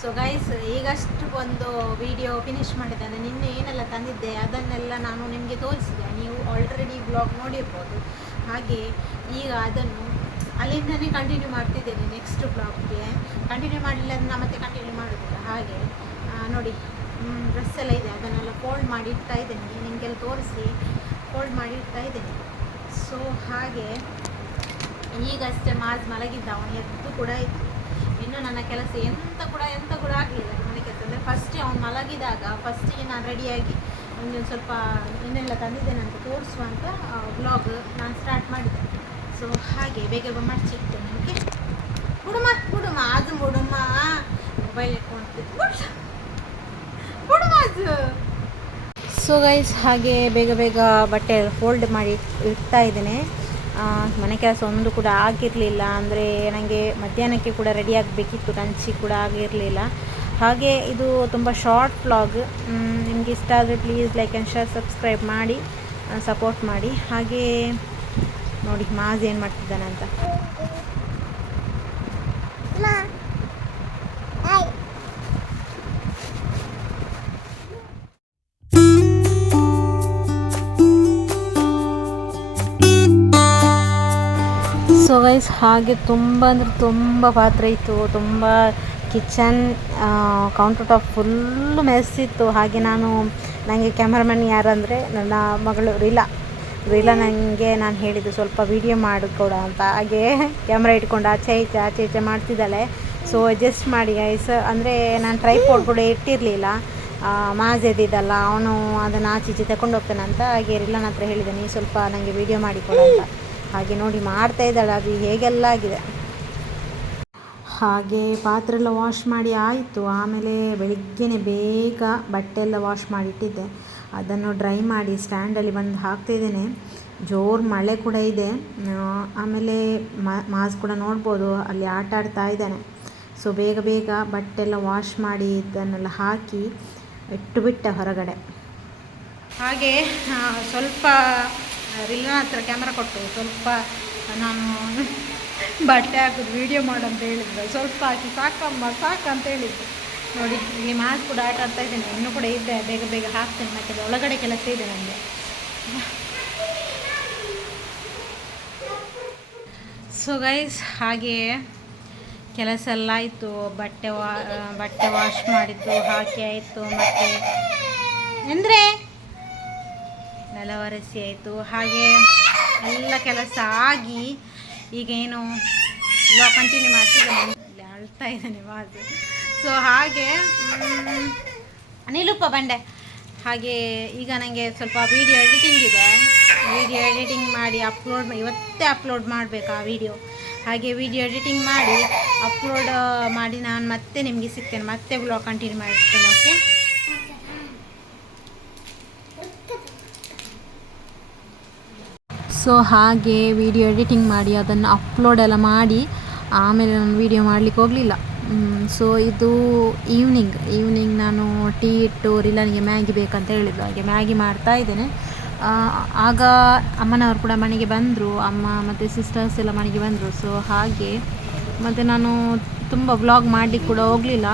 So guys ಈಗಷ್ಟು ಒಂದು video finish ಮಾಡಿದ್ದೇನೆ ನಿನ್ನೆ ಏನೆಲ್ಲ ತಂದಿದ್ದೆ, ಅದನ್ನೆಲ್ಲ ನಾನು ನಿಮಗೆ ತೋರಿಸಿದೆ. ನೀವು ಆಲ್ರೆಡಿ ಬ್ಲಾಗ್ ನೋಡಿರ್ಬೋದು. ಹಾಗೆ ಈಗ ಅದನ್ನು ಅಲ್ಲಿಂದನೇ ಕಂಟಿನ್ಯೂ ಮಾಡ್ತಿದ್ದೇನೆ ನೆಕ್ಸ್ಟ್ ಬ್ಲಾಗ್ಗೆ ಕಂಟಿನ್ಯೂ ಮಾಡಲಿಲ್ಲ ಅಂದರೆ ನಾನು ಮತ್ತೆ ಕಂಟಿನ್ಯೂ ಮಾಡೋದಿಲ್ಲ. ಹಾಗೆ ನೋಡಿ ಡ್ರೆಸ್ ಎಲ್ಲ ಇದೆ. ಅದನ್ನೆಲ್ಲ ಫೋಲ್ಡ್ ಮಾಡಿ ಇಡ್ತಾ ಇದ್ದೇನೆ. ನಿಮಗೆಲ್ಲ ತೋರಿಸಿ ಫೋಲ್ಡ್ ಮಾಡಿ ಇಡ್ತಾ ಇದ್ದೇನೆ. ಸೊ ಹಾಗೆ, ಈಗಷ್ಟೇ ಮಾಜ್ ಮಲಗಿದ್ದ. ಅವನು ಎದ್ದು ಕೂಡ ಇತ್ತು ಇನ್ನು ನನ್ನ ಕೆಲಸ ಎಂತ ಕೂಡ ಎಂತ ಕೂಡ ಆಗಲಿಲ್ಲ ನನ್ನ ಕೆಲಸ. ಅಂದರೆ ಫಸ್ಟ್ ಅವ್ನು ಮಲಗಿದಾಗ ಫಸ್ಟಿಗೆ ನಾನು ರೆಡಿಯಾಗಿ ಒಂದು ಸ್ವಲ್ಪ ಇನ್ನೆಲ್ಲ ತಂದಿದ್ದೇನೆ ಅಂತ ತೋರಿಸುವಂತ ಬ್ಲಾಗ್ ನಾನು ಸ್ಟಾರ್ಟ್ ಮಾಡಿದ್ದೆ. ಸೊ ಹಾಗೆ ಬೇಗ ಮಡಚಿಡ್ತೇನೆ ಓಕೆ ಬುಡುಮ ಬುಡುಮ, ಅದು ಬುಡುಮ. ಮೊಬೈಲ್ ಇಟ್ಕೊಂಡು ಅದು. ಸೊ ಗೈಸ್ ಹಾಗೆ ಬೇಗ ಬೇಗ ಬಟ್ಟೆ ಫೋಲ್ಡ್ ಮಾಡಿ ಇಡ್ತಾ ಇದ್ದೇನೆ. ಮನೆ ಕೆಲಸ ಒಂದು ಕೂಡ ಆಗಿರಲಿಲ್ಲ ಅಂದರೆ ನನಗೆ ಮಧ್ಯಾಹ್ನಕ್ಕೆ ಕೂಡ ರೆಡಿ ಆಗಬೇಕಿತ್ತು ಲಂಚಿ ಕೂಡ ಆಗಿರಲಿಲ್ಲ. ಹಾಗೆ ಇದು ತುಂಬ ಶಾರ್ಟ್ ವ್ಲಾಗ್ ನಿಮಗೆ ಇಷ್ಟ ಆದರೆ please like and share subscribe ಮಾಡಿ ಸಪೋರ್ಟ್ ಮಾಡಿ. ಹಾಗೆ ನೋಡಿ, ಮಾಜ್ ಏನು ಮಾಡ್ತಿದ್ದಾನೆ ಅಂತ ಸೊ ಗೈಸ್ ಹಾಗೆ ತುಂಬ ಅಂದರೆ ತುಂಬ ಪಾತ್ರೆ ಇತ್ತು. ತುಂಬ kitchen counter top full mess ಇತ್ತು. ಹಾಗೆ ನಾನು ನನಗೆ ಕ್ಯಾಮ್ರಾಮನ್ ಯಾರಂದರೆ, ನನ್ನ ಮಗಳು ರೀಲಾ. ರೀಲಾ ನನಗೆ ನಾನು ಹೇಳಿದ್ದು ಸ್ವಲ್ಪ ವೀಡಿಯೋ ಮಾಡಿಕೊಡ ಅಂತ. ಹಾಗೆ ಕ್ಯಾಮ್ರಾ ಇಟ್ಕೊಂಡು ಆಚೆ, ಈಚೆ ಆಚೆ, ಈಚೆ ಮಾಡ್ತಿದ್ದಾಳೆ. ಸೊ ಅಡ್ಜಸ್ಟ್ ಮಾಡಿ ಗೈಸ್ ಅಂದರೆ ನಾನು ಟ್ರೈಪೋಡ್ ಕೂಡ ಇಟ್ಟಿರಲಿಲ್ಲ. ಮಾಜೆದಿದ್ದಲ್ಲ ಅವನು ಅದನ್ನು ಆಚೆ, ಈಚೆ ತಗೊಂಡು ಹೋಗ್ತಾನೆ ಅಂತ. ಹಾಗೆ ರೀಲಾನ ಹತ್ರ ಹೇಳಿದ್ದಾನೆ ಸ್ವಲ್ಪ ನನಗೆ ವೀಡಿಯೋ ಮಾಡಿಕೊಡ ಅಂತ. ಹಾಗೆ ನೋಡಿ ಮಾಡ್ತಾ ಇದ್ದಾಳೆ ಅದು ಹೇಗೆಲ್ಲ ಆಗಿದೆ? ಹಾಗೆ ಪಾತ್ರೆ ಎಲ್ಲ ವಾಶ್ ಮಾಡಿ ಆಯಿತು. ಆಮೇಲೆ ಬೆಳಿಗ್ಗೆನೆ ಬೇಗ ಬಟ್ಟೆ ಎಲ್ಲ ವಾಶ್ ಮಾಡಿಟ್ಟಿದ್ದೆ ಅದನ್ನು ಡ್ರೈ ಮಾಡಿ ಸ್ಟ್ಯಾಂಡಲ್ಲಿ ಬಂದು ಹಾಕ್ತಿದ್ದೇನೆ ಜೋರು ಮಳೆ ಕೂಡ ಇದೆ. ಆಮೇಲೆ ಮಾಸ್ ಕೂಡ ನೋಡ್ಬೋದು. ಅಲ್ಲಿ ಆಟ ಆಡ್ತಾ ಇದ್ದಾನೆ. ಸೊ ಬೇಗ ಬೇಗ ಬಟ್ಟೆ ಎಲ್ಲ ವಾಶ್ ಮಾಡಿ ಇದನ್ನೆಲ್ಲ ಹಾಕಿ ಇಟ್ಟು ಬಿಟ್ಟೆ ಹೊರಗಡೆ. ಹಾಗೆ ಸ್ವಲ್ಪ ರಿಲ್ನ ಹತ್ರ ಕ್ಯಾಮ್ರಾ ಕೊಟ್ಟು ಸ್ವಲ್ಪ ನಾನು ಬಟ್ಟೆ ಹಾಕೋದು ವೀಡಿಯೋ ಮಾಡು ಅಂತ ಹೇಳಿದ್ರು. ಸ್ವಲ್ಪ ಹಾಕಿ, ಸಾಕಮ್ಮ ಸಾಕಂತ ಹೇಳಿದ್ರು. ನೋಡಿ ಇಲ್ಲಿ ಮಾಸ್ ಕೂಡ ಆಟ ಆಡ್ತಾ ಇದ್ದೇನೆ. ಇನ್ನೂ ಕೂಡ ಇದ್ದೆ, ಬೇಗ ಬೇಗ ಹಾಕ್ತೇನೆ. ಮತ್ತೆ ಒಳಗಡೆ ಕೆಲಸ ಇದೆ ನನಗೆ. ಸೊ ಗೈಸ್ ಹಾಗೆ ಕೆಲಸ ಎಲ್ಲ ಆಯಿತು. ಬಟ್ಟೆ ವಾ, ಬಟ್ಟೆ ವಾಶ್ ಮಾಡಿದ್ದು, ಹಾಕಿ ಆಯಿತು. ಮತ್ತು, ಅಂದರೆ ಒರೆಸಿ ಆಯಿತು. ಹಾಗೆ ಎಲ್ಲ ಕೆಲಸ ಆಗಿ ಈಗೇನು ಎಲ್ಲ ಕಂಟಿನ್ಯೂ ಮಾಡ್ತಿದ್ದೆ. ಇಲ್ಲಿ ಅಳ್ತಾ ಇದ್ದಾನೆ ಮಾತು. ಸೊ ಹಾಗೆ ನಿಲುಪ ಬಂಡೆ. ಹಾಗೆ ಈಗ ನನಗೆ ಸ್ವಲ್ಪ ವೀಡಿಯೋ ಎಡಿಟಿಂಗ್ ಇದೆ. ವೀಡಿಯೋ ಎಡಿಟಿಂಗ್ ಮಾಡಿ ಅಪ್ಲೋಡ್ ಇವತ್ತೇ ಅಪ್ಲೋಡ್ ಮಾಡಬೇಕು ಆ ವಿಡಿಯೋ ಹಾಗೆ ವಿಡಿಯೋ ಎಡಿಟಿಂಗ್ ಮಾಡಿ ಅಪ್ಲೋಡ್ ಮಾಡಿ ನಾನು ಮತ್ತೆ ನಿಮಗೆ ಸಿಗ್ತೇನೆ. ಮತ್ತೆ ಬ್ಲಾಗ್ ಕಂಟಿನ್ಯೂ ಮಾಡ್ತೇನೆ ಓಕೆ ಸೊ ಹಾಗೆ ವಿಡಿಯೋ ಎಡಿಟಿಂಗ್ ಮಾಡಿ, ಅದನ್ನು ಅಪ್ಲೋಡ್ ಎಲ್ಲ ಮಾಡಿ, ಆಮೇಲೆ ನಾನು ವಿಡಿಯೋ ಮಾಡಲಿಕ್ಕೆ ಹೋಗಲಿಲ್ಲ. ಸೊ ಇದು ಈವ್ನಿಂಗ್ ಈವ್ನಿಂಗ್ ನಾನು ಟೀ ಇಟ್ಟು ರಿಲನಿಗೆ ಮ್ಯಾಗಿ ಬೇಕಂತ ಹೇಳಿದ್ದು ಹಾಗೆ ಮ್ಯಾಗಿ ಮಾಡ್ತಾ ಇದ್ದೇನೆ. ಆಗ ಅಮ್ಮನವರು ಕೂಡ ಮನೆಗೆ ಬಂದರು. ಅಮ್ಮ ಮತ್ತು ಸಿಸ್ಟರ್ಸ್ ಎಲ್ಲ ಮನೆಗೆ ಬಂದರು. ಸೊ ಹಾಗೆ ಮತ್ತು ನಾನು ತುಂಬ ವ್ಲಾಗ್ ಮಾಡಲಿಕ್ಕೆ ಕೂಡ ಹೋಗಲಿಲ್ಲ.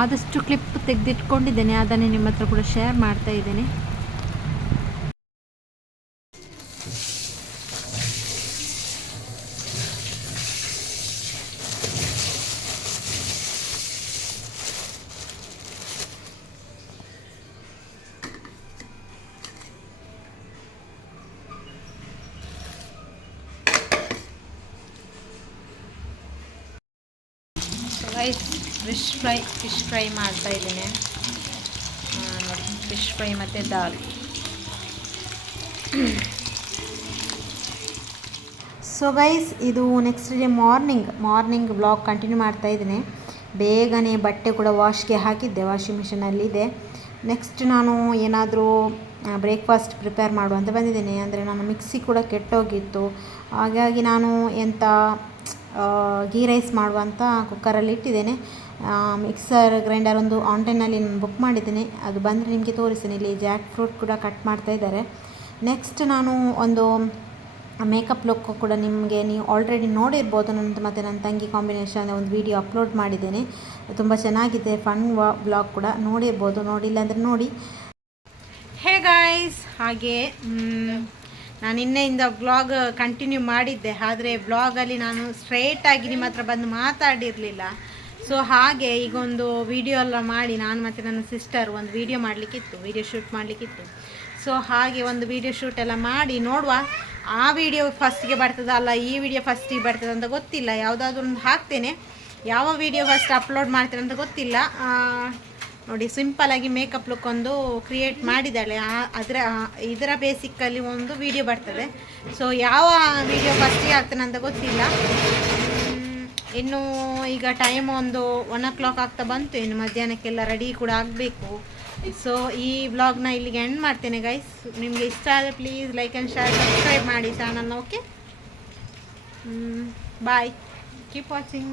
ಆದಷ್ಟು ಕ್ಲಿಪ್ ತೆಗೆದಿಟ್ಕೊಂಡಿದ್ದೇನೆ. ಅದನ್ನೇ ನಿಮ್ಮ ಹತ್ರ ಕೂಡ ಶೇರ್ ಮಾಡ್ತಾ ಇದ್ದೇನೆ rice fish fry fish fry ಮಾಡ್ತಾ ಇದ್ದೀನಿ. ಆ, ನೋಡಿ ಫಿಶ್ ಫ್ರೈ ಮತ್ತು ದಾಲ್ ಸೊ ಗೈಸ್ ಇದು next day morning morning blog continue ಮಾಡ್ತಾ ಇದ್ದೀನಿ. ಬೇಗನೆ ಬಟ್ಟೆ ಕೂಡ ವಾಶ್ಗೆ ಹಾಕಿದ್ದೆ ವಾಷಿಂಗ್ ಮಿಷಿನಲ್ಲಿದೆ ನೆಕ್ಸ್ಟ್ ನಾನು ಏನಾದರೂ ಬ್ರೇಕ್ಫಾಸ್ಟ್ ಪ್ರಿಪೇರ್ ಮಾಡುವಂತ ಬಂದಿದ್ದೀನಿ. ಅಂದರೆ ನಾನು ಮಿಕ್ಸಿ ಕೂಡ ಕೆಟ್ಟೋಗಿತ್ತು. ಹಾಗಾಗಿ ನಾನು ಎಂಥ ಗೀ ರೈಸ್ ಮಾಡುವಂಥ ಕುಕ್ಕರಲ್ಲಿ ಇಟ್ಟಿದ್ದೇನೆ. ಮಿಕ್ಸರ್ ಗ್ರೈಂಡರ್ ಒಂದು ಆನ್ಲೈನಲ್ಲಿ ನಾನು ಬುಕ್ ಮಾಡಿದ್ದೀನಿ. ಅದು ಬಂದರೆ ನಿಮಗೆ ತೋರಿಸ್ತೀನಿ. ಇಲ್ಲಿ ಜಾಕ್ ಫ್ರೂಟ್ ಕೂಡ ಕಟ್ ಮಾಡ್ತಾ ಇದ್ದಾರೆ. ನೆಕ್ಸ್ಟ್ ನಾನು ಒಂದು ಮೇಕಪ್ ಲುಕ್ ಕೂಡ ನಿಮಗೆ ನೀವು ಆಲ್ರೆಡಿ ನೋಡಿರ್ಬೋದು. ನನ್ನ ಮತ್ತು ನನ್ನ ತಂಗಿ ಕಾಂಬಿನೇಷನ್ ಒಂದು ವಿಡಿಯೋ ಅಪ್ಲೋಡ್ ಮಾಡಿದ್ದೇನೆ. ತುಂಬ ಚೆನ್ನಾಗಿದೆ ಫನ್ ಬ್ಲಾಗ್ ಕೂಡ ನೋಡಿರ್ಬೋದು. ನೋಡಿಲ್ಲ ಅಂದರೆ ನೋಡಿ. ಹೇ ಗಾಯ್ಸ್ ಹಾಗೆ ನಾನು ನಿನ್ನೆಯಿಂದ ಬ್ಲಾಗ್ ಕಂಟಿನ್ಯೂ ಮಾಡಿದ್ದೆ. ಆದರೆ ಬ್ಲಾಗಲ್ಲಿ ನಾನು ಸ್ಟ್ರೇಟಾಗಿ ನಿಮ್ಮ ಹತ್ರ ಬಂದು ಮಾತಾಡಿರಲಿಲ್ಲ. ಸೊ ಹಾಗೆ ಈಗ ಒಂದು ವಿಡಿಯೋ ಎಲ್ಲ ಮಾಡಿ ನಾನು ಮತ್ತು ನನ್ನ ಸಿಸ್ಟರ್ ಒಂದು ವಿಡಿಯೋ ಮಾಡಲಿಕ್ಕಿತ್ತು ವಿಡಿಯೋ ಶೂಟ್ ಮಾಡಲಿಕ್ಕಿತ್ತು. ಸೊ ಹಾಗೆ ಒಂದು ವಿಡಿಯೋ ಶೂಟ್ ಎಲ್ಲ ಮಾಡಿ ನೋಡುವ. ಆ ವಿಡಿಯೋ ಫಸ್ಟಿಗೆ ಬರ್ತದ ಅಲ್ಲ, ಈ ವಿಡಿಯೋ ಫಸ್ಟಿಗೆ ಬರ್ತದೆ ಅಂತ ಗೊತ್ತಿಲ್ಲ. ಯಾವುದಾದ್ರೂ ಒಂದು ಹಾಕ್ತೇನೆ. ಯಾವ ವಿಡಿಯೋ ಫಸ್ಟ್ ಅಪ್ಲೋಡ್ ಮಾಡ್ತೇನೆ ಅಂತ ಗೊತ್ತಿಲ್ಲ. ನೋಡಿ ಸಿಂಪಲ್ ಆಗಿ ಮೇಕಪ್ ಲುಕ್ ಒಂದು ಕ್ರಿಯೇಟ್ ಮಾಡಿದ್ದಾಳೆ. ಅದರ ಇದರ ಬೇಸಿಕ್ಕಲ್ಲಿ ಒಂದು ವಿಡಿಯೋ ಬರ್ತದೆ. ಸೊ ಯಾವ ವಿಡಿಯೋ ಫಸ್ಟಿಗೆ ಆಗ್ತಾನೆ ಅಂತ ಗೊತ್ತಿಲ್ಲ. ಇನ್ನು ಈಗ ಟೈಮ್ ಒಂದು ಒನ್ ಓ ಕ್ಲಾಕ್ ಆಗ್ತಾ ಬಂತು. ಇನ್ನು ಮಧ್ಯಾಹ್ನಕ್ಕೆಲ್ಲ ರೆಡಿ ಕೂಡ ಆಗಬೇಕು. ಸೊ ಈ ವ್ಲಾಗ್ನ ಇಲ್ಲಿಗೆ ಎಂಡ್ ಮಾಡ್ತೇನೆ ಗೈಸ್ ನಿಮಗೆ ಇಷ್ಟ ಆದರೆ please like and share subscribe ಮಾಡಿ ಚಾನಲ್ನ ಓಕೆ ಬಾಯ್ ಕೀಪ್ ವಾಚಿಂಗ್